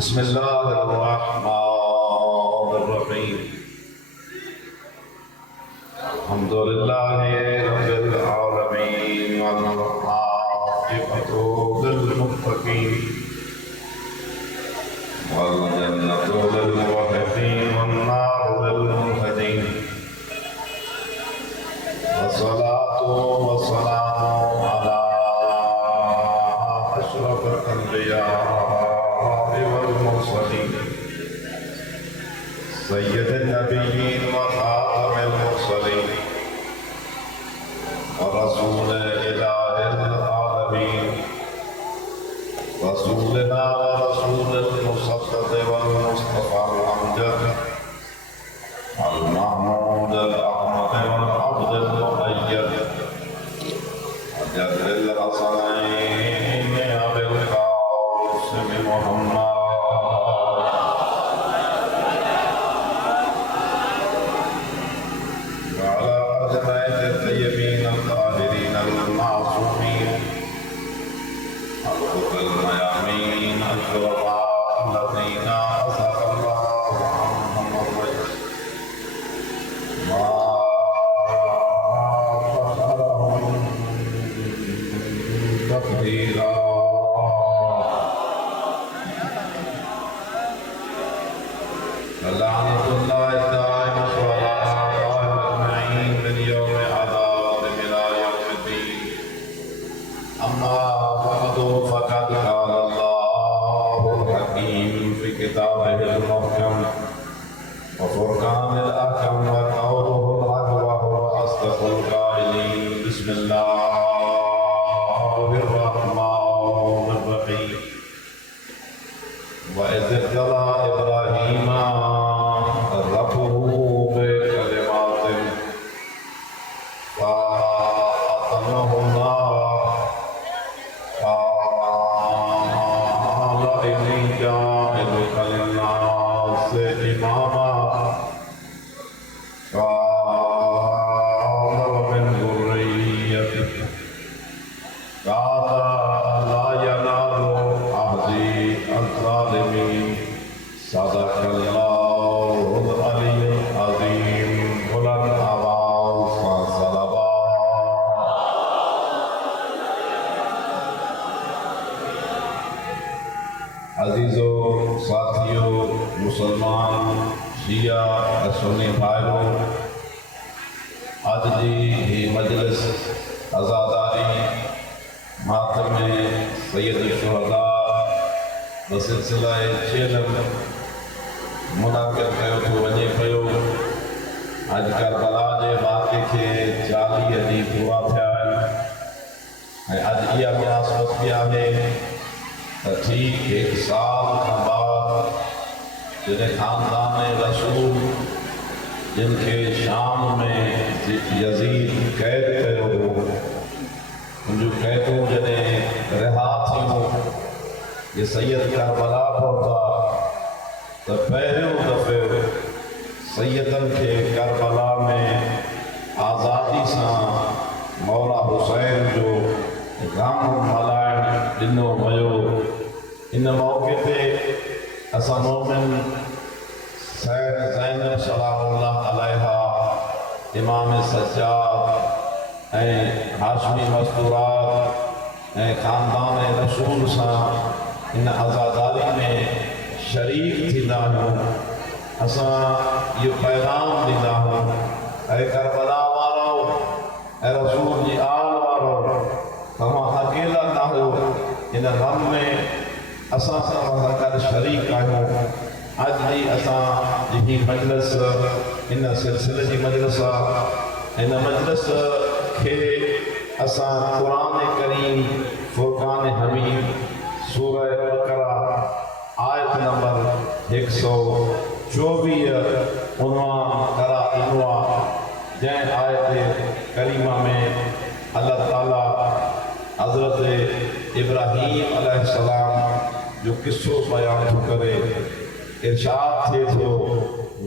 बिस्मिल्लाहिर्रहमानिर्रहीम। अल्हम्दुलिल्लाहि रब्बिल आलमीन वल आक़िबतु लिल मुत्तक़ीन वल जन्नतु लिल मुत्तक़ीन वन नारु लिल मुहतदीन। वस्सलातु वस्सलामु अला अशरफिल अंबिया वल मुरसलीन सय्यदिन नबिय्यीन व खातमिल मुरसलीन व रसूल इलाहिल आलमीन रसूलना व रसूलिल मुसद्दिक़ वल मुस्तफ़ाल अमजद अल महमूद अल अहमद वल अब्दुल मुअय्यद अजल हसनैन अबिल कासिम मुहम्मद जिनके शाम में यजीद कैद कयो उन कैदों जॾहिं रिहा थियूं ये सैयद करबला पहुता तो पहिरियों दफ़े सैयदन के करबला में आज़ादी सां मौला हुसैन जो गम मल्हाइण ॾिनो वियो। इन मौक़े ते असां मोमिन सैर ज़ैनब सलामुल्लाह अलैहा इमाम सज्जाद ऐं हाशमी मस्तूरात ऐं ख़ानदान रसूल सां इन आज़ादारी में शरीक थींदा आहियूं। असां इहो पैगाम ॾींदा आहियूं, ऐं करबला वारो ऐं रसूल जी आल वारो तव्हां अकेला न आहियो, इन गम में असां सां गॾु शरीक आहियूं। अॼु जी असां जी मजलिस इन सिलसिले जी मजलिस आहे। इन मजलिस खे असां क़ुरान करीम फुरक़ान हमीद सूरह बक़रा आयत नंबर 124 उन्वान करा ॾिनो आहे, जंहिं आयत करीमा में अल्लाह ताला हज़रत इब्राहीम अलैहिस्सलाम जो किस्सो बयान थो करे। इरशाद थिए थो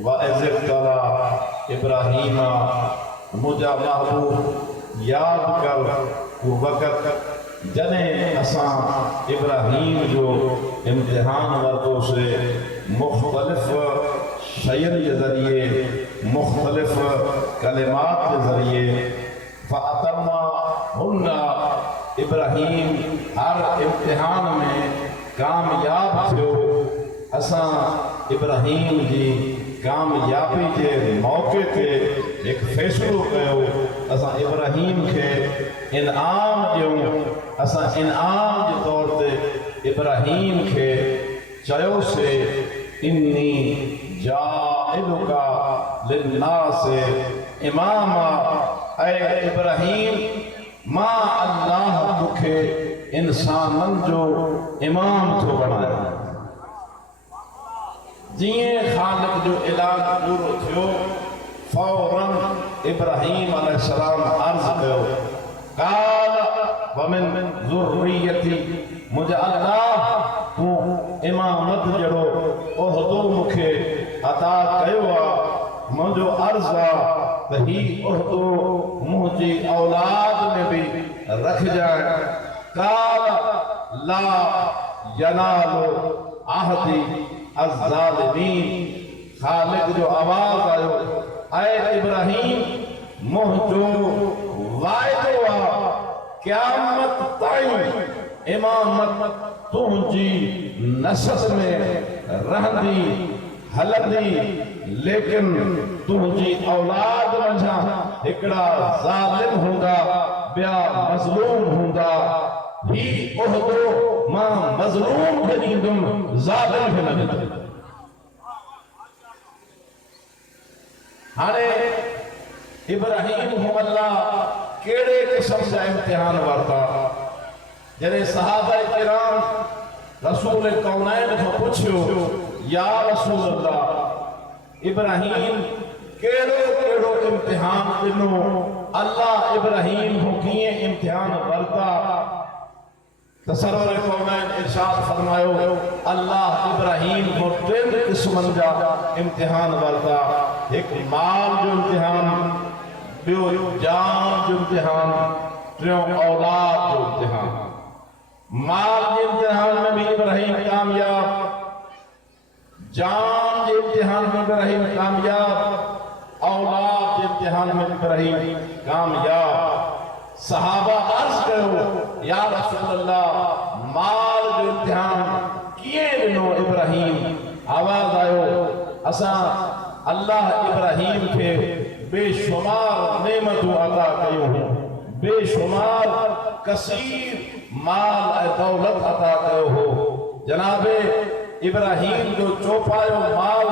वइज़ तला इब्राहीम मुंहिंजा महबूब यादि कर वो वक़्त जॾहिं असां इब्राहीम जो इम्तिहान वरितोसीं मुख़्तलिफ़ शयुनि जे ज़रिए मुख़्तलिफ़ कलिमात जे ज़रिए फ़अतम्मा हुन्ना इब्राहीम हर इम्तिहान में कामयाब थियो। असां इब्राहीम जी कामयाबी जे मौक़े ते हिकु फ़ैसिलो कयो। असां इब्राहीम खे इनाम ॾियूं। असां इनाम जे तौर ते इब्राहीम खे चयोसीं इन्नी जाइलुका लिन्नास इमामा, ऐं इब्राहीम मां अल्लाह तोखे इंसाननि जो इमाम थो बणायो। जीअं ख़ालिक जो ऐलान पूरो थियो फौरन इब्राहीम अलैहिस्सलाम अर्ज़ कयो काल वमिन ज़ुर्रियती, मुंहिंजा अल्लाह तूं इमामत जहिड़ो उहिदो मूंखे अता कयो आहे। मुंहिंजो अर्ज़ु आहे त ही उहिदो मुंहिंजी औलाद में बि रखजांइ। काल ला यनालु आहदी अज़्ज़ालिमीन, ख़ालिक जो आवाज़ आयो ऐं इब्राहीम मुंहिंजो वाइदो आहे क़यामत ताईं इमामत तुंहिंजी नस्ल में रहंदी हलंदी, लेकिन तुंहिंजी औलाद मंझां हिकिड़ा ज़ालिम हूंदा, ॿिया मज़लूम हूंदा। ही उहिदो मां मज़लूम खे ॾींदुमि, ज़ालिम खे न ॾींदुमि। हाणे इब्राहीम अल्लाह कहिड़े क़िस्म जा इम्तिहान वरिता। जॾहिं सहाबा किराम रसूल कौनैन खां पुछियो या रसूल अल्लाह इब्राहीम कहिड़ो कहिड़ो इम्तिहान ॾिनो, अल्लाह इब्राहीम खां कीअं इम्तिहान वरिता, त सरवर कौनैन इरशाद फरमायो अल्लाह इब्राहीम खां टिनि क़िस्मनि जा इम्तिहान वरिता। हिकु माल जो इम्तिहान, ॿियो जान जो इम्तिहान, टियों औलाद जो इम्तिहान। माल जे इम्तिहान में भी इब्राहीम कामयाब, जान जे इम्तिहान में इब्राहीम कामयाब, औलाद जे इम्तिहान में इब्राहीम कामयाब। सहाबा अर्ज़ कयो या रसूल अल्लाह माल जो इम्तिहान कीअं ॾिनो इब्राहीम? आवाज़ आयो असां अल्लाह इब्राहीम खे बेशुमार नेमतूं अता कयूं, बेशुमार कसीर माल ऐं दौलत अता कयो हो। जनाबे इब्राहीम जो चौपायो माल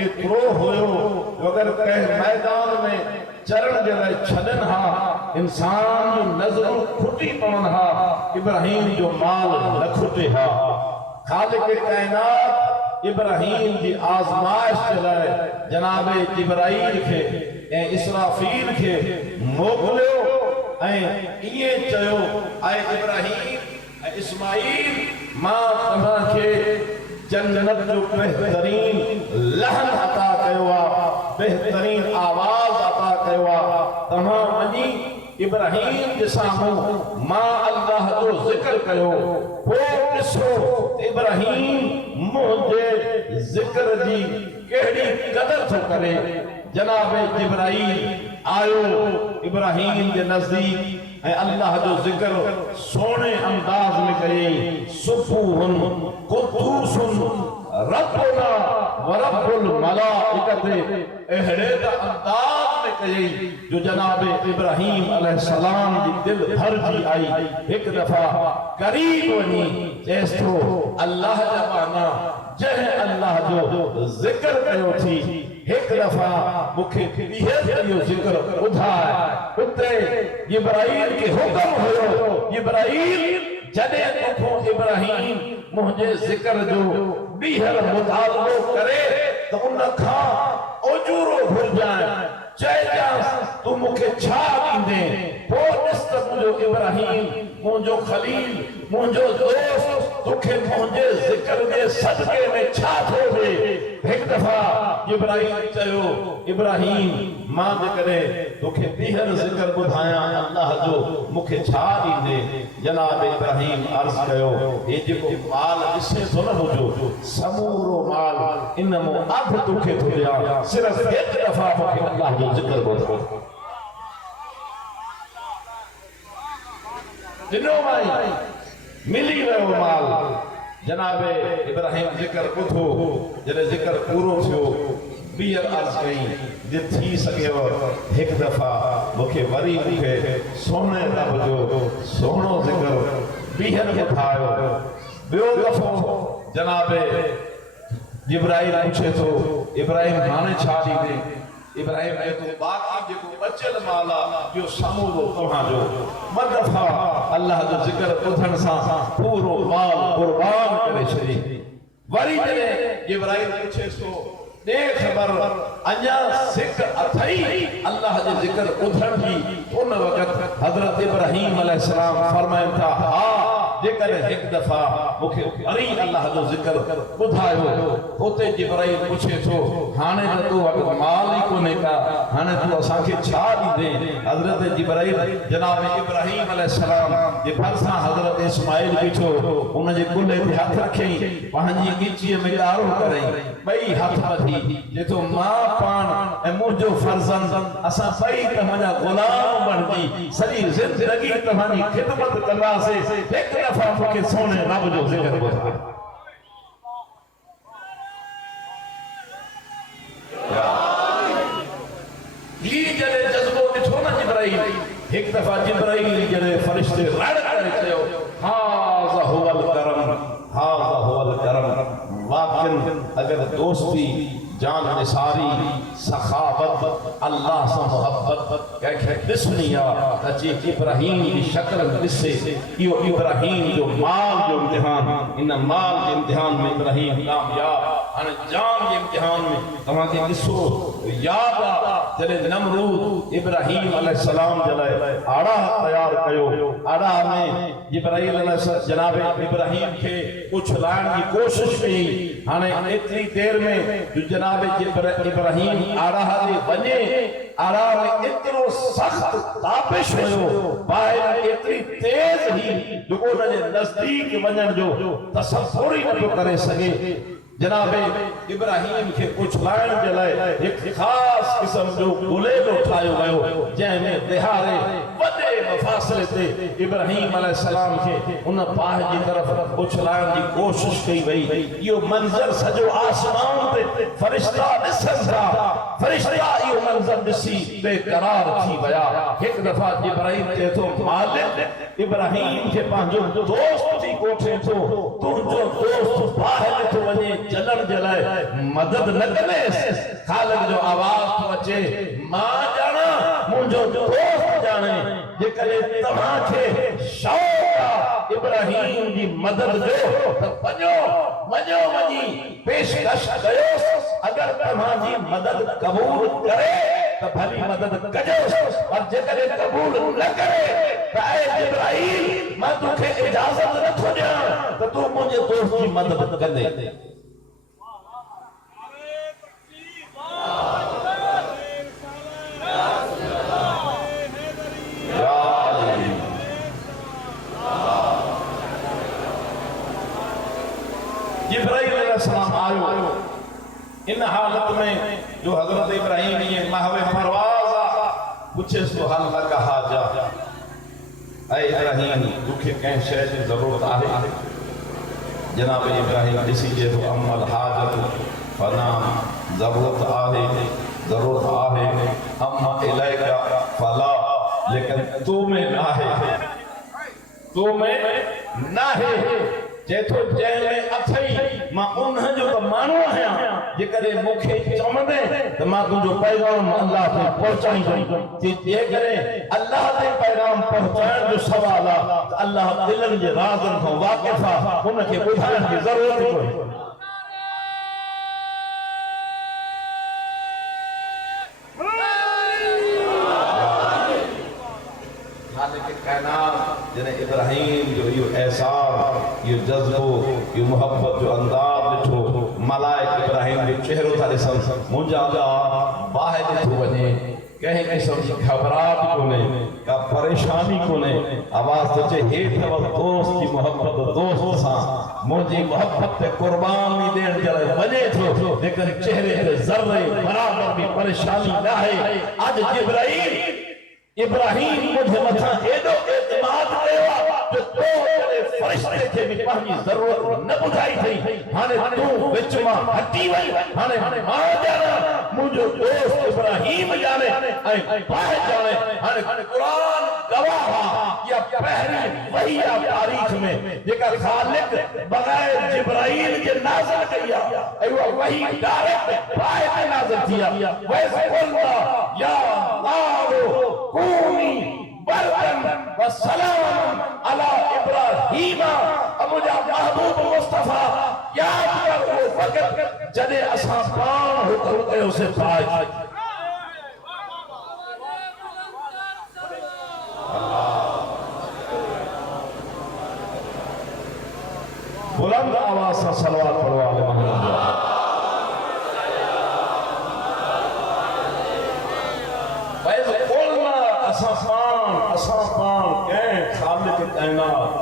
एतिरो हुयो अगर कंहिं मैदान में चरण जे लाइ छॾनि हा, इंसान जो नज़रूं खुटी पवनि हा, इब्राहीम जो माल न खुटे हा। ख़ालिक काइनात इब्राहीम जी आज़माइश जे लाइ जनाबे जिब्राईल खे ऐं इसराफील खे मोकिलियो ऐं इएं चयो ऐं इब्राहीम ऐं इस्माईल मां तव्हांखे जन्नत जो बेहतरीन लहन अता कयो आहे, बेहतरीन आवाज़ अता कयो आहे। तव्हां वञी इब्राहीम जे साम्हूं मां अल्लाह जो ज़िक्र कयो, पोइ ॾिसो इब्राहीम मुंहिंजे ज़िक्र जी कहिड़ी क़दर थो करे। जनाबे जिब्राईल आयो इब्राहीम के नजदीक ऐं अल्लाह जो जिक्र सोने अंदाज में कयई, सुबूहुन कुद्दूसुन रब्बुना व रब्बुल मलाइकते, अहिड़े अंदाज में कयई जो जनाबे इब्राहीम अलैहिस्सलाम जी दिल भरजी आई। एक दफ़ा करीब वञी चएसि थो अल्लाह जा माना जंहिं अल्लाह जो जिक्र कयो थी, एक दफ़ा मुखे इहो जिक्र ॿुधाए। उते जिब्राईल के हुक्म हुयो, जिब्राईल जॾहिं तोखो इब्राहीम मुंहिंजे जिक्र जो ॿीहर मुतालबो करे त उन खां उजूरो घुरजांइ, चइजांसि तूं मूंखे छा ॾींदे, पोइ त मुंहिंजो इब्राहिम मुंहिंजो खलील मुंहिंजो दोस्त तोखे मुंहिंजे ज़िक्र जे सदके में छा थो ॾे। हिकु दफ़ा इब्राहिम चयो इब्राहिम मां जेकॾहिं तोखे ॿीहर ज़िक्र ॿुधायां अल्लाह जो मूंखे छा ॾींदे। जनाब इब्राहिम अर्ज़ कयो हे जेको माल ॾिसे थो न मुंहिंजो समूरो माल इन मां अधु तोखे थो ॾियां सिर्फ़ हिकु दफ़ा मूंखे अल्लाह जो ज़िक्र ॿुधायो। ॾिनो माई मिली वियो माल। जनाब इब्राहिम ज़िक्र ॿुधो जॾहिं ज़िक्र पूरो थियो ॿीहर अर्ज़ कई जे थी सघेव हिकु दफ़ा मूंखे वरी मूंखे सोने रब जो सोहिणो ज़िक्र ॿीहर ॿुधायो। ॿियो दफ़ो जनाब जिब्राइल पुछे थो इब्राहिम हाणे छा ॾींदे। इब्राहिम चए थो बाक़ी जेको बचियल माल आहे इहो समूरो तव्हांजो। ॿ दफ़ा अल्लाह जो ज़िक्र ॿुधण सां पूरो माल क़ुर्बान करे छॾी। वरी जॾहिं जिब्राइल पुछे थो दे ख़बर अञा सिक अथई अल्लाह जे ज़िक्र ॿुधण जी। उन वक़्त हज़रत इब्राहिम अलैहिस्सलाम फरमाइनि था हा जेकॾहिं हिकु दफ़ा मूंखे वरी अल्लाह जो ज़िक्र ॿुधायो। उते जिब्राइल पुछे थो हाणे त तूं वटि माल ई कोन्हे का हाणे तूं असांखे छा ॾींदे। हज़रत जिब्राइल जनाब इब्राहिम अलैहिस्सलाम जे भरिसां हज़रत इस्माइल बीठो उन जे कुल्हे ते हथ रखियईं पंहिंजी ॻिचीअ में ॻाढ़ो करें ॿई हथ ॿधी जे तो मां पाण ऐं मुंहिंजो फर्ज़ंद असां ॿई तव्हांजा ग़ुलाम बणिजी सॼी ज़िंदगी तव्हांजी ख़िदमत कंदासीं। हिकु दफ़ा मूंखे सोने रब जो ज़िक्र ॿुधायो। ही जॾहिं जज़्बो ॾिठो न जिब्राइल हिकु दफ़ा जिब्राइल जॾहिं फ़रिश्ते रड़ करे चयो हाज़ा हुवल करम हाज़ा हुवल करम। वाक़िन अगर दोस्ती जान निसारी सखावत अल्लाह से मोहब्बत कंहिंखे ॾिसणी आहे त अची इब्राहिम जी शक्ल ॾिसे। इहो इब्राहिम जो माल जो इम्तिहान इन माल जे इम्तिहान में इब्राहिम कामयाब। हाणे जान जे इम्तिहान में तव्हांखे ॾिसो यादि आहे जॾहिं नमरूद इब्राहिम अलैहिस्सलाम जे लाइ आड़ा तयारु कयो। आड़ा में जिब्राइल जनाब इब्राहिम खे उछलाइण जी कोशिशि कई। हाणे एतिरी देर में जनाब इब्राहिम आड़ा ते वञे आड़ा में एतिरो सख़्त ताबिश हुयो ॿाहिरि एतिरी तेज़ ही जेको हुन जे नज़दीक वञण जो तसव्वुर ई नथो करे सघे। जनाब इब्राहिम के उछलाइण जे लाइ हिकु ख़ासि क़िस्म जो गुलेलो ठाहियो वियो जंहिंमें दिहारे वॾे मफ़ासिले ते इब्राहिम अलैहिस्सलाम खे उन पाह जी तरफ़ उछलाइण जी कोशिशि कई वई। इहो मंज़र सॼो आसमान ते फ़रिश्ता ॾिसनि था। फ़रिश्ता इहो मंज़र ॾिसी बेक़रार थी विया। हिकु दफ़ा जिब्राइल चए थो मालिक इब्राहिम खे पंहिंजो दोस्त बि कोठे थो तुंहिंजो दोस्त ॿाहिरि थो वञे जलण जे लाइ मदद न कंदेसि। ख़ालिक जो आवाज़ थो अचे मां ॼाणा मुंहिंजो दोस्त ॼाणे जेकॾहिं तव्हांखे शौक़ु आहे इब्राहिम जी मदद जो त वञो वञो वञी पेशकश कयोसि। अगर तव्हांजी मदद क़बूल करे त भली मदद कजोसि और जेकॾहिं क़बूल न करे त ऐ इब्राहिम मां तोखे इजाज़त नथो ॾियां त तूं मुंहिंजे दोस्त जी मदद कंदे। जिब्राइल अलैहिस्सलाम आयो इन हालत में जो हजरत इब्राहिम ये महवे परवाज़ पूछे सो हल लग हाजा ऐ इब्राहिम तोखे कंहिं शइ जी ज़रूरत आहे। जनाब इब्राहिम ॾिसी जे तो अमल हाजत फना ज़रूरत आहे अम्मा इलाइका फला लेकिन तू में नाहे जेतो जंहिंमें अथई मां उनजो त माण्हू आहियां जेकॾहिं मूंखे चवंदे त मां तुंहिंजो पैगाम अल्लाह ते पहुचाईंदुमि। जेकॾहिं अल्लाह ते पैगाम पहुचाइण जो सवाल आहे त अल्लाह दिलनि जे राज़नि खां वाक़िफ़ आहे उनखे ॿुधाइण जी ज़रूरत कोन्हे। जने इब्राहिम जो यो एहसास यो जज्बो यो मोहब्बत जो अंदाज ॾिठो मलाइक इब्राहिम जो चेहरो था ॾिसनि मुंहिंजा बाहि ॾिठो वञे कहीं किस्म की घबराहट कोने का परेशानी कोने आवाज तो चे हे तव दोस्त की मोहब्बत दोस्त सा मुझे मोहब्बत पे कुर्बानी देण चले वने थो लेकिन चेहरे पे जर्रे बराबर भी परेशानी ना है आज इब्राहिम मुझे मथा एडो एतमाद कयो जो तो करे फरिश्ते खे भी पंहिंजी जरूरत न बुधाई थई हाने तू विच मां हटी वई हाने मां जाना मुझो दोस्त इब्राहिम जाने ऐं बाहि जाने हाने कुरान गवाह या पहली वही तारीख में जेका खालिक बगैर जिब्राइल के नाज़िल कया ऐं वही डायरेक्ट बाहि ते नाज़िल थिया वैसे बोलता या अल्लाह कूनी बरकन व सलाम अला इब्राहिम मुझा महबूब मुस्तफा याद कर वो वक्त जदे असां पाण हुकुम कयो से पाक बुलंद आवाज से सलवात पढ़ो आले मोहम्मद वैसे बोलना असां पाण के खालिक कायनात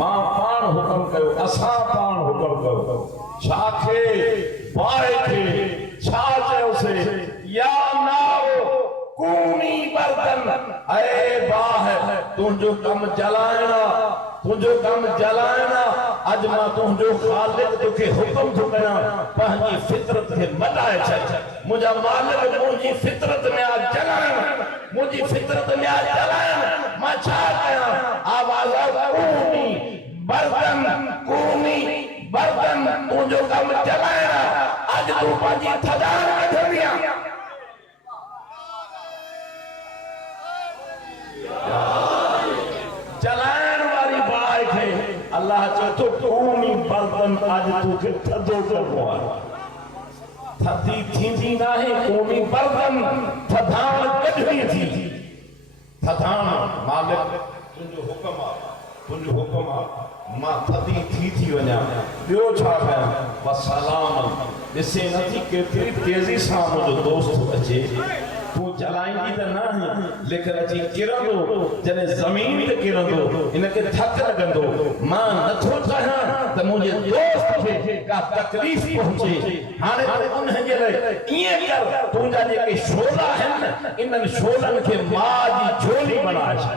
मां पाण हुकुम कयो असां पाण हुकुम कयो छाखे बाहि खे छा चयो से या नाओ कूनी बर्तन ऐ बाहि तुंहिंजो कम जलाइणा अज मां तुंहिंजो खालिक तोखे हुकुम थो कयां पंहिंजी फितरत खे मटाए छॾ मुंहिंजा मालिक मुंहिंजी फितरत में आ जलाइण मुंहिंजी फितरत में आ जलाइण मां छा कयां आवाज़ कूनी बर्तन तुंहिंजो कम जलाइणा अज तूं पंहिंजी थधाण कढंदी आहे जलाइण वारी बाहि खे अल्लाह चए थो कूनी बर्तन अज तोखे थधो करिणो आहे थधी थींदी नाहे कूनी बर्तन थधाण कढणी थी थधाण मालिक तुंहिंजो हुकुम आहे मां थधी थी वञा ॿियो छा कयां बस सलाम ॾिसे नथी केतिरी तेज़ी सां मुंहिंजो दोस्त अचे तू जलाईंदी त न लेकिन अची किरंदो जॾहिं ज़मीन ते किरंदो इनखे थक लॻंदो मां नथो चाहियां त मुंहिंजे दोस्त खे का तकलीफ़ पहुचे हाणे उनजे लाइ ईअं कर तुंहिंजा जेके शोला आहिनि इन्हनि शोलनि खे मां जी झोली बणाए छॾ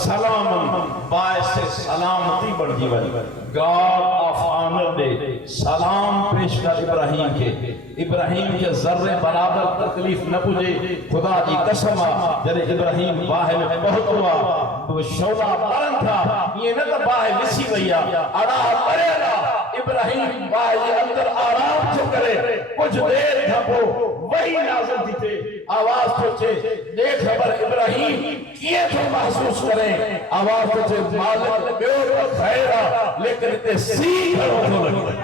सलाम बाय से सलामती बढ़ी वही गॉड ऑफ ऑनर दे सलाम पेश कर इब्राहिम के जर्रे बराबर तकलीफ न पुजे खुदा जी कसम जरे इब्राहिम बाहि में पहुंचवा तो शोला बरन था ये न त बाहि विसी वई अड़ा परेला इब्राहिम बाहि के अंदर आराम थो करे कुछ देर खां पोइ वही नाज़िल थी थे आवाज तो चे दे खबर इब्राहिम किए तो महसूस करें आवाज तो चे मालिक ॿियो तो खैर लेकिन ते सी खड़ो थो लगे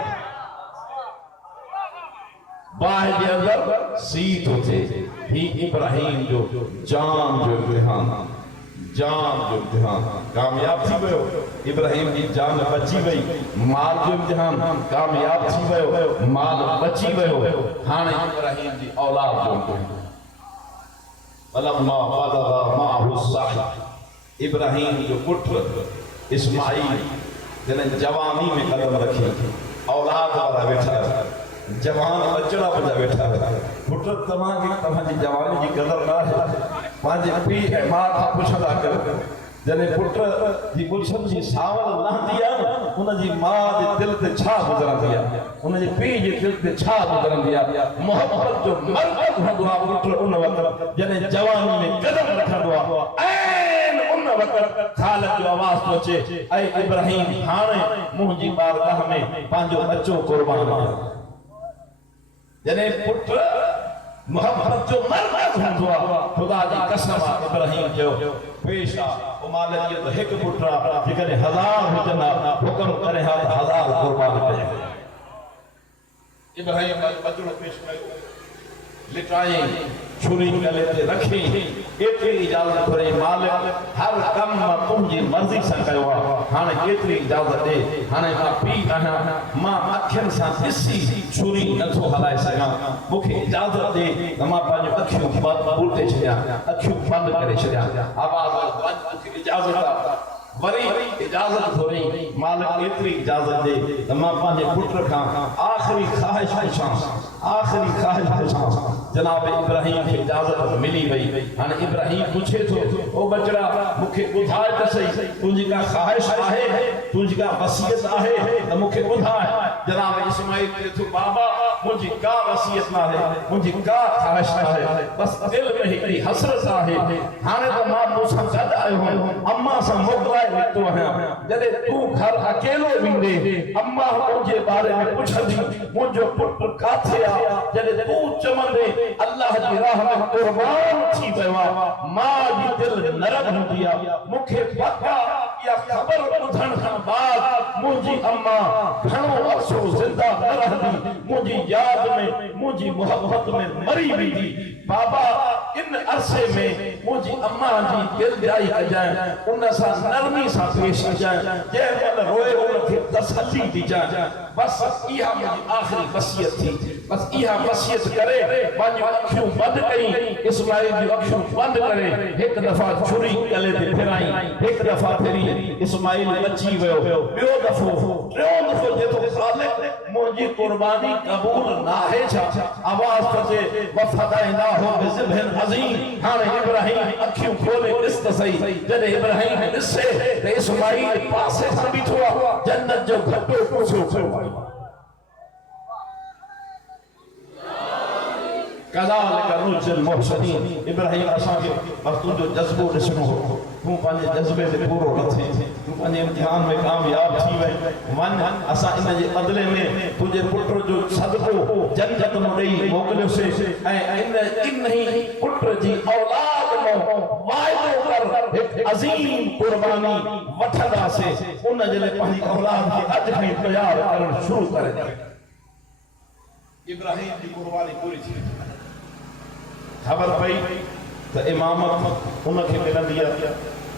बाहि जे अंदर सी तो थे ही इब्राहिम जो जान जो इम्तिहान कामयाब थी वियो इब्राहिम की जान बची वई माल जो इम्तिहान कामयाब थी वियो माल बची वियो हाणे इब्राहिम जी औलाद जो इम्तिहान इब्राहिम जो पुत्र इस्माइल जने जवानी में कदम रखी औलाद वाला बैठा जवान बचड़ा बजा बैठा पुत्र तव्हांजी जवानी की कदर ना है पंहिंजे पीउ ऐं माउ खां पुछंदा कयो जॾहिं पुट जी गुलशन जी सावल लहंदी आहे न उनजी माउ जे दिलि ते छा गुज़रंदी आहे उनजे पीउ जे दिलि ते छा गुज़रंदी आहे मोहब्बत जो मरकज़ हूंदो आहे पुट उन वक़्तु जॾहिं जवानी में कदम रखंदो आहे ऐं उन वक़्तु ख़ालिक जो आवाज़ थो अचे ऐं इब्राहिम हाणे मुंहिंजी बारगाह में पंहिंजो बच्चो क़ुर्बान कयो जॾहिं पुट मोहब्बत जो मरकज़ हूंदो आहे खुदा जी कसम इब्राहिम चयो पेश आहे मालिक जो हिकु पुट आहे जेकॾहिं 1000 हुजनि हुकुम करे 1000 क़ुर्बान कयो इब्राहिम बचड़ो पेश कयो लिटाए छुरी गले ते रखी एतरी इजाजत घुरे मालिक हर कम तुंहिंजी मर्ज़ी सां कयो आहे हाणे एतरी इजाजत दे हाणे मां पी आहियां मां अखियुनि सां ॾिसी छुरी नथो हलाए सघां मूंखे इजाजत दे त मां पंहिंजूं अखियूं बूटे छॾियां अखियूं बंदि करे छॾियां आवाज़ बंदि मूंखे इजाजत आहे वरी इजाजत घुरी मालिक एतरी इजाजत दे त मां पंहिंजे पुट खां आख़िरी ख़्वाहिश पुछां जनाब इब्राहिम खे इजाजत मिली वई हाणे इब्राहिम पुछे थो ओ बचड़ा मूंखे ॿुधाए त सही तुंहिंजी का ख़्वाहिश आहे तुंहिंजी का वसीयत आहे त मूंखे ॿुधाए जनाब इस्माइल चए थो बाबा मुंहिंजी का वसीयत न आहे मुंहिंजी का ख़्वाहिश न आहे बस दिल में हिकिड़ी हसरत आहे हाणे त मां मूंसां गॾु आयो आहियां अम्मा सां मोकिलाए निकितो आहियां जॾहिं तूं घर अकेलो वेंदे अम्मा मुंहिंजे बारे में पुछंदी मुंहिंजो पुटु काथे आहे जॾहिं तूं चवंदे अल्लाह जी राह में कुर्बान थी वियो आहे मां जी दिल नरम हूंदी आहे मूंखे पका इहा ख़बर ॿुधण खां बाद मुंहिंजी अम्मा घणो अरसो ज़िंदा न रहंदी मुंहिंजी याद में मुंहिंजी मोहब्बत में मरी वेंदी बाबा इन अरसे में मुंहिंजी अम्मा जी दिलजाई कजांइ उन सां नरमी सां पेश कजांइ जंहिं महिल रोए उनखे तसल्ली ॾिजांइ बस इहा मुंहिंजी आख़िरी वसियत थी बस इहा वसियत करे पंहिंजूं अखियूं बंदि कई इस्माइल जूं अखियूं बंदि करे हिकु दफ़ा छुरी गले ते फिराई हिकु दफ़ा फिरी इस्माइल बची वियो ॿियो दफ़ो टियों दफ़ो जेको ख़ालिक मुंहिंजी कुर्बानी क़बूल नाहे छा आवाज़ कजे वफ़दाइनाहु बिज़िब्हिन अज़ीम हाणे इब्राहिम अखियूं खोले ॾिस त सही जॾहिं इब्राहिम ॾिसे त इस्माइल पासे सां बीठो आहे जन्नत जो घटो कोसो पियो कज़ालिक नुज्जिल मुहसिनीन इब्राहिम असांखे बस तुंहिंजो जज़्बो ॾिसणो हो तूं पंहिंजे जज़्बे ते पूरो न थिए तूं पंहिंजे इम्तिहान में कामयाब थी वई वञ असां इन जे बदिले में तुंहिंजे पुट जो सदको जन्नत में ॾेई मोकिलियोसीं ऐं इन ई पुट जी औलाद में वाइदो कर हिकु अज़ीम कुर्बानी वठंदासीं उन जे लाइ पंहिंजी औलाद खे अॼु खां तयारु करणु शुरू करे इब्राहिम जी कुर्बानी पूरी थी खबर पई त इमामत उनखे मिलंदी आहे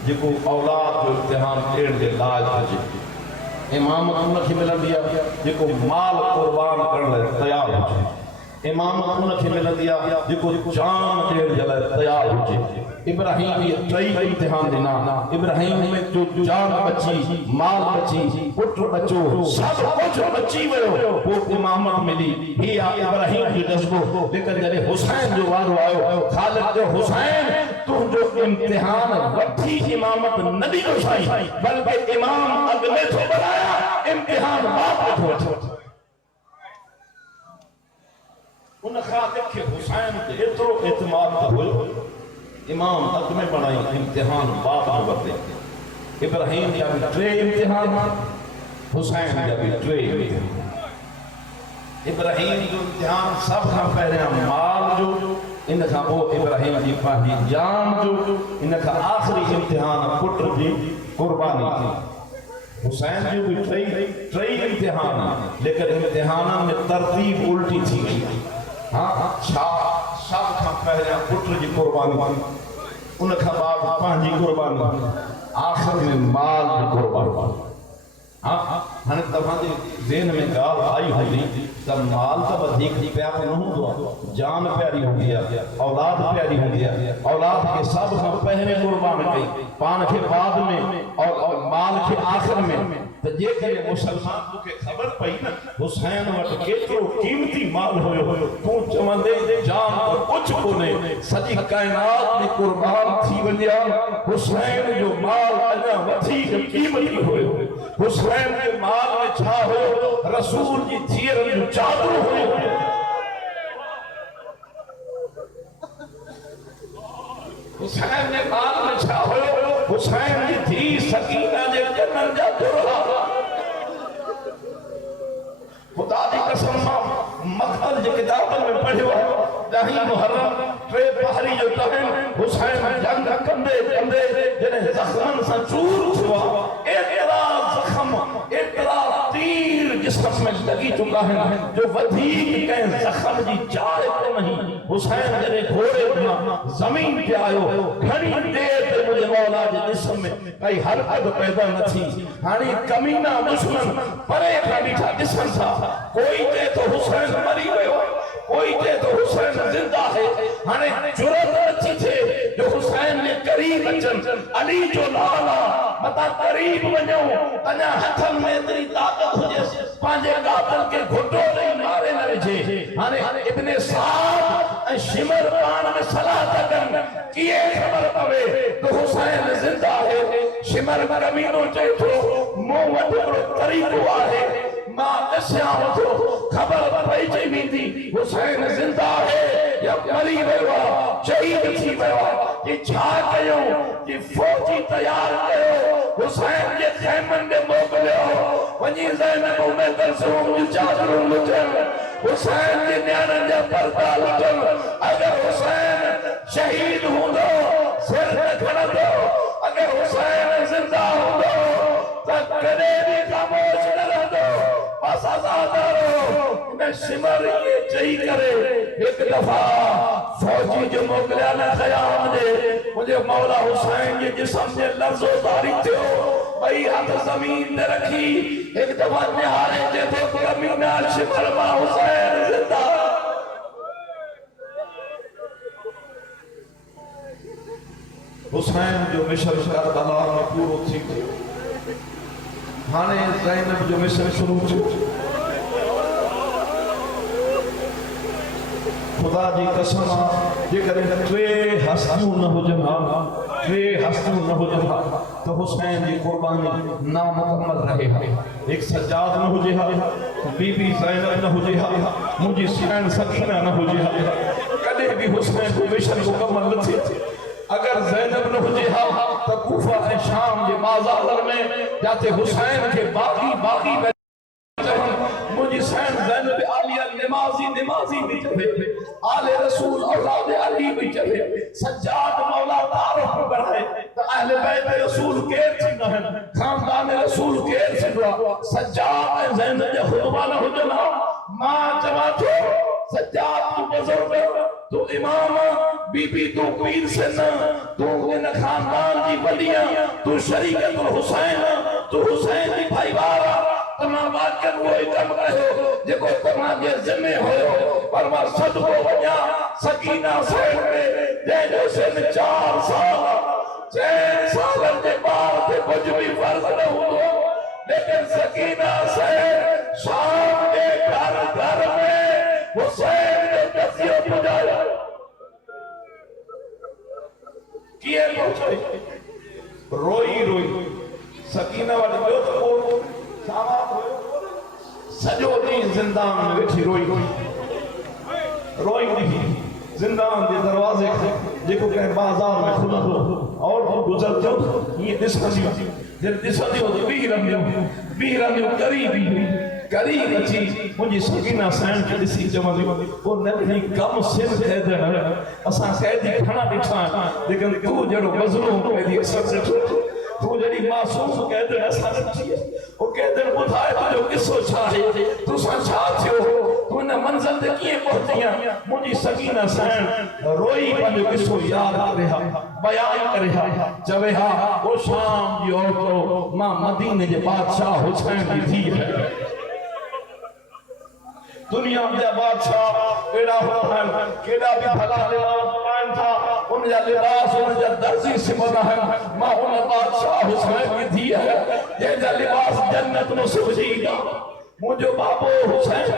जेको औलाद जो इम्तिहान ॾियण जे लाइक़ हुजे इमामत उनखे मिलंदी आहे जेको माल कुर्बान करण लाइ तयारु हुजे इमामत उनखे मिलंदी आहे जेको जान ॾियण जे लाइ तयारु हुजे इब्राहिम ये टई इम्तिहान ॾिना इब्राहिम में जो जान बची माल बची पुट बचो सब कुछ बची वियो पोइ इमामत मिली ही इब्राहिम जो जज़्बो लेकिन जॾहिं हुसैन जो वारो आयो ख़ालिद जो हुसैन तुंहिंजो इम्तिहान वठी इमामत न ॾिनो साईं बल्कि इमाम अॻु में थो बनाया इम्तिहान बाप थो वठो उन ख़ालिद खे हुसैन ते एतिरो एतमाद हुयो इमाम अॻु में बनाई इम्तिहान बाप जो वरिते इब्राहिम जा बि टे इम्तिहान हुसैन जा बि टे इम्तिहान इब्राहिम जो इम्तिहान सभ खां पहिरियां माल जो इन खां पोइ इब्राहिम जी पंहिंजी जान जो इन खां आख़िरी इम्तिहान पुट जी कुर्बानी थी हुसैन जो बि टई इम्तिहान लेकिन इम्तिहाननि में तरतीब उल्टी थी वई हाँ छा सब खां पहिरियां पुट जी कुर्बानी उन खां बाद पंहिंजी कुर्बानी आख़िर में माल जी कुर्बानी हाँ हाणे तव्हांजे ज़हन में ॻाल्हि आई हूंदी त माल त वधीक प्यारो न हूंदो आहे जान प्यारी हूंदी आहे औलाद प्यारी हूंदी आहे औलाद खे सभ खां पहिरियों कुर्बान कई पाण खे बाद में और माल खे आख़िर में त जेकॾहिं मुसलमान तोखे ख़बर पई न हुसैन वटि केतिरो क़ीमती माल हुयो तूं चवंदे जान त कुझु कोन्हे सॼी काइनात में कुर्बान थी वञे हुसैन जो माल अञा वधीक क़ीमती हुयो हुसैन के माल में छा हुयो रसूल जी धीअरुनि जो चादर हुयो हुसैन जे माल में छा हुयो हुसैन जी धी सकीना जे जनन जा दुरहा खुदा जी कसम मक़तल जी किताबनि में पढ़ियो ॾहीं मुहर्रम टे पहरी जो टाइम हुसैन जंग कंदे कंदे जॾहिं ज़ख़्मनि सां चूर थियो एतिरा ज़ख़्म एतिरा तीर जिस्म में लॻी चुका है जो वधीक कह जख्म जी चाल को नहीं हुसैन जरे घोड़े में जमीन पे आयो घणी देर ते मुझे मौला जे जिस्म में कई हरकत पैदा न थी हानी कमीना दुश्मन परे खड़ी था दिसन था कोई ते तो हुसैन मरी गयो कोई ते तो हुसैन जिंदा है हाने जुरत अच्छी थे जो हुसैन ने करीब अचन अली जो लाला मता करीब वञो अञा हथन में एतरी ताकत हुजे पांजे कातल के घुटो नहीं मारे न विझे हाने इब्ने साद ऐं शिमर पान में सलाह तकन किए खबर पवे तो हुसैन जिंदा है शिमर कमीनो चए थो मूं वटि हिकिड़ो तरीक़ो आहे मां ॾिसां थो खबर पइजी वेंदी हुसैन जिंदा है या मरी वियो आहे शहीद थी वियो आहे कि छा कयो कि फौजी तैयार कयो हुसैन जे खैमन में मोकिलियो वञी ज़ैनब में कलसूम जी चादरूं लुटनि हुसैन जे न्याणनि जा पर्दा लुटनि अगर हुसैन शहीद हूंदो सिर न खणंदो अगर हुसैन जिंदा हूंदो त कॾहिं बि ख़ामोश न रहंदो बस आज़ादारो न सिमर ये चई करे एक दफ़ा फौजी जो मोकिलिया न ख़याम जे मुंहिंजे मौला हुसैन जे जिस्म जे लफ़्ज़ो तारी थियो ॿई हथ ज़मीन ते रखी एक दफ़ा निहारे जे तो कमीना शिमर मां हुसैन जिंदा हुसैन जो मिशन करबला में पूरो थी हाने ज़ैनब जो मिशन शुरू थियो खुदा जी कसम जेकर टे हस्तियों न हुजन टे हस्तियों न हुजन तो हुसैन जी कुर्बानी नामुकम्मल रहे एक सज्जाद न हुजे बीबी ज़ैनब न हुजे मुझी सैन सकीना न हुजे कदे भी हुसैन को मिशन मुकम्मल न थे अगर ज़ैनब न हुजे तो कूफा ऐं शाम जे बाज़ार में जाते हुसैन के बागी मुझी सैन ज़ैनब आलिया निमाजी भी चले आले रसूल औलाद अली भी चले सज्जाद मौला तारुफ बढ़ाए तो अहले बैत रसूल केर थींदा है खानदान रसूल केर थींदो सज्जाद ऐं ज़ैनब जा खुतबा न हुजन मां चवां थो सज्जाद तू बुजुर्ग तू इमाम बीबी तू पीर से न तू इन खानदान की वलिया तू शरीकतुल हुसैन तू हुसैन की भाईवारा तमाम वाकन वो कम कयो जेको तमा जे जिम्मे होयो पर मां सदको वञा सकीना सैन में जंहिंजो सिन 4 साल जे ॿार ते कुछ भी फर्क न हुओ लेकिन सकीना सैन शाम के घर में हुसैन ने तस्यो पुजाया किए रोई सकीना वाली जो तो सजो ॾींहुं ज़िंदान में वेठी रोई थी ज़िंदान के दरवाजे जेको कंहिं बाज़ार में खुलंदो और गुज़रंदो ईअं ॾिसंदियूं जॾहिं ॾिसंदियूं त ॿी रंदियूं करीब अची मुंहिंजी सकीना सैन खे ॾिसी चवंदियूं ओ नंढी कम सिर कैदड़ असां कैदी घणा ॾिठा लेकिन तूं जहिड़ो मज़लूम कैदी असां ॾिठो तू जड़ी मासूम कैदड़ असां ॾिठी ओ कैदड़ ॿुधाए तुंहिंजो किस्सो छा आहे तोसां छा थियो तूं हिन मंज़िल ते कीअं पहुतीअं मुंहिंजी सकीना सैन रोई पंहिंजो किस्सो यादि करे बयान करे चवे हा ओ शाम जी औरतो मां मदीने जे बादशाह हुसैन जी थी है दुनिया जा बादशाह एड़ा होता केड़ा भी भला लिबास पाइन था उन जा लिबास उन जा दर्जी सिमना है मां उन बादशाह हुसैन की थी है जे जा लिबास जन्नत में सुबजीदा मुझो बाबो हुसैन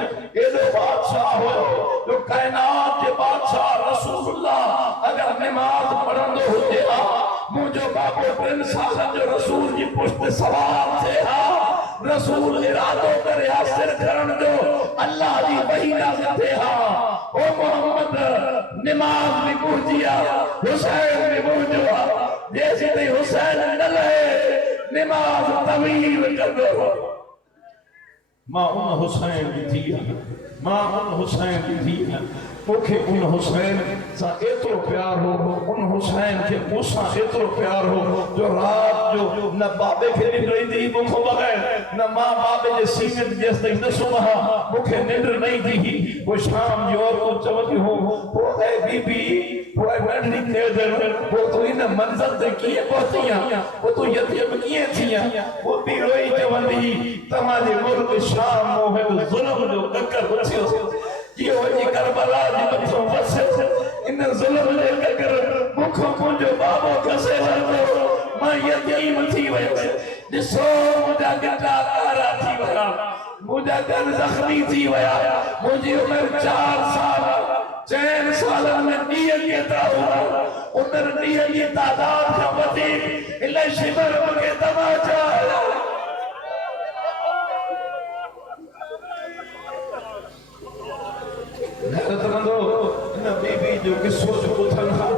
एदो बादशाह हो जो कायनात के बादशाह रसूलुल्लाह अगर नमाज पढ़ंदो हुजे मुझो बाबो 3 साल जो रसूल जी पुष्ट सवार थे रसूल इरादो करे हासिल करन जो अल्लाह दी वही नाज़िल थे ओ मोहम्मद नमाज भी पूजिया हुसैन भी पूजो जैसे ते हुसैन न लहे नमाज तवील कर दो मां उन हुसैन की थी मां उन हुसैन की थी मूंखे उन हुसैन सां एतिरो प्यार हो, उन हुसैन खे मूंसां एतिरो प्यार हो जो रात जो न बाबे खे निंड ईंदी मूंखां बग़ैर, न मां बाबे जे सीने ते जेसि ताईं न सुम्हां मूंखे निंड न ईंदी। वो शाम जो औरतूं चवंदी हो पोइ ऐं बीबी पोइ नंढड़ी कैदर पोइ तूं इन मंज़िल ते कीअं पहुती आहीं, पोइ तूं यतीम कीअं थी आहीं? पोइ बि रोई चवंदी तव्हांजे मुल्क शाम में हिकु ज़ुल्म जो ककर उथियो, इहो वञी करबला जे मथां वसे, इन ज़ुल्म जे ककर मूंखां मुंहिंजो बाबो खसे वरितो, मां यतीम थी वियुसि। ॾिसो मुंहिंजा ॻंढा कारा थी विया, मुंहिंजा गन ज़ख़्मी थी विया, मुंहिंजी उमिरि 4 साल, 4 सालनि में ॾींहं केतिरा हुआ, उन ॾींहं जी तादाद खां वधीक इन शिमर मूंखे तमाचा आया। हैरतमंदो इन बीबी जो किस्सो जो ॿुधनि हा,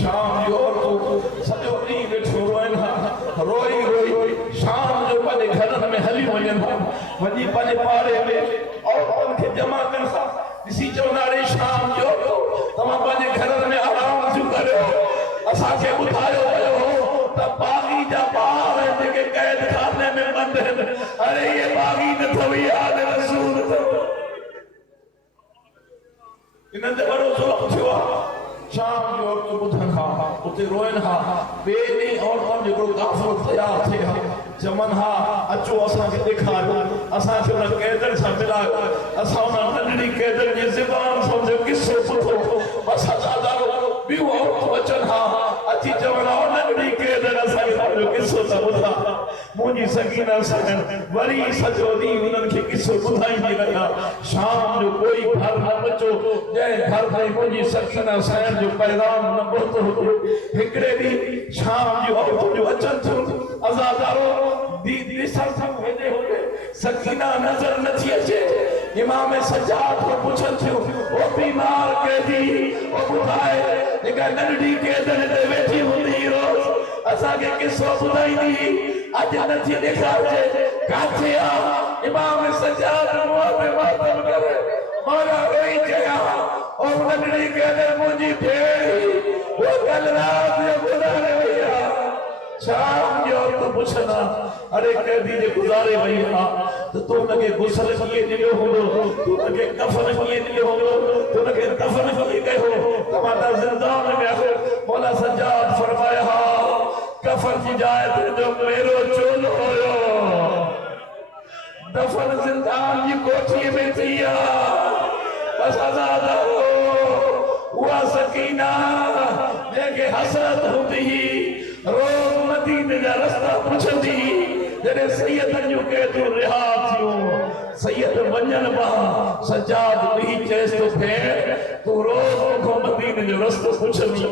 शाम जो औरतूं सॼो ॾींहुं वेठो रोइनि हा, रोई रोई शाम जो पंहिंजे घरनि में हली वञनि हा, वञी पंहिंजे पाड़े में औरतुनि खे जमा कनि हा, ॾिसी चवंदा अड़े शाम जो तव्हां पंहिंजे घरनि में आराम थियूं करियो, असांखे ॿुधायो वियो हो त बाग़ी जा ॿार जेके क़ैद खाने में बंद आहिनि, अड़े इहे बाग़ी न अथव, यादि रसूल अथव। इन्हनि ते वॾो ज़ुल्म थियो आहे। शाम जो औरतूं ॿुधनि हा, उते रोइनि हा, ॿिए ॾींहुं औरतुनि जो हिकिड़ो काफ़िलो तयारु थिए हा, चवनि हा अचो असांखे ॾेखारियो, असांखे उन कैदनि सां मिलायो, असां उन नंढड़ी कैदनि जी ज़ुबान सां जो किस्सो ॿुधो, बसि असां ॿियूं औरतूं अचनि हा, अची चवनि हा नंढड़ी कैदनि असांखे पंहिंजो किस्सो था ॿुधा, मुंहिंजी सकीना सां वरी सॼो ॾींहुं उन्हनि खे किस्सो ॿुधाईंदी रहिया। शाम जो कोई घर न बचो जंहिं घर ताईं मुंहिंजी सकीना सां जो पैगाम न पहुतो हो। हिकिड़े ॾींहुं शाम जो औरतूं जो अचनि थियूं, अज़ादारो ॾिसण थियूं हेॾे होॾे, सकीना नज़र नथी अचे, इमाम सज्जाद खे पुछनि थियूं ओ बीमार कैदी ओ ॿुधाए जेका नंढड़ी कैदनि ते वेठी हूंदी रोज़ असांखे किस्सो ॿुधाईंदी, अॼु नथी ॾेखारिजे, किथे आहे? इमाम सज्जाद मुंहं ते मातम करे माना रोई चया ओ नंढड़ी कैद मुंहिंजी भेड़ी वो कल रात जो गुज़ारे वई आहे। शाम जो तो पुछना अरे कैदी जे गुज़ारे वई आहे त तूं हुनखे गुसल कीअं ॾिनो हूंदो, तूं हुनखे कफ़न कीअं ॾिनो हूंदो, तूं हुनखे दफ़न कीअं कयो? तव्हां त ज़िंदान में आहियो। मौला सज्जाद फरमाया हा कफ़न जी जाइ ते जो मेरो चोलो हुयो, दफ़न ज़िंदान जी कोठीअ में थी आहे। बसि आज़ादारो उहा सकीना जंहिंखे हसरत हूंदी रोज़ मदीने जा रस्ता पुछंदी, जॾहिं सैयदनि जूं कैदूं रिहा थियूं, सैयद वञनि बा सज्जाद बि चएसि तो भेण तूं रोज़ मूंखां मदीने जो रस्तो पुछंदी,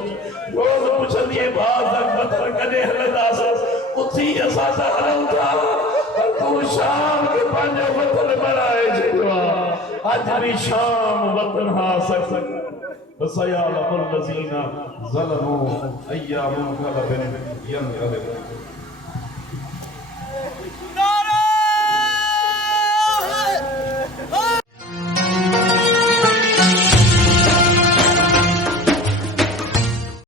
रोज़ पुछंदी बाज़ बदर कॾहिं हलंदासीं, उथी असां सां हलूं था, पर तूं शाम खे पंहिंजो वतन बणाए छॾियो आहे। अॼु बि शाम वतन हा सख वसयालमुल लज़ीना ज़लमू अय्यामुन क़लबिन यनक़लिब।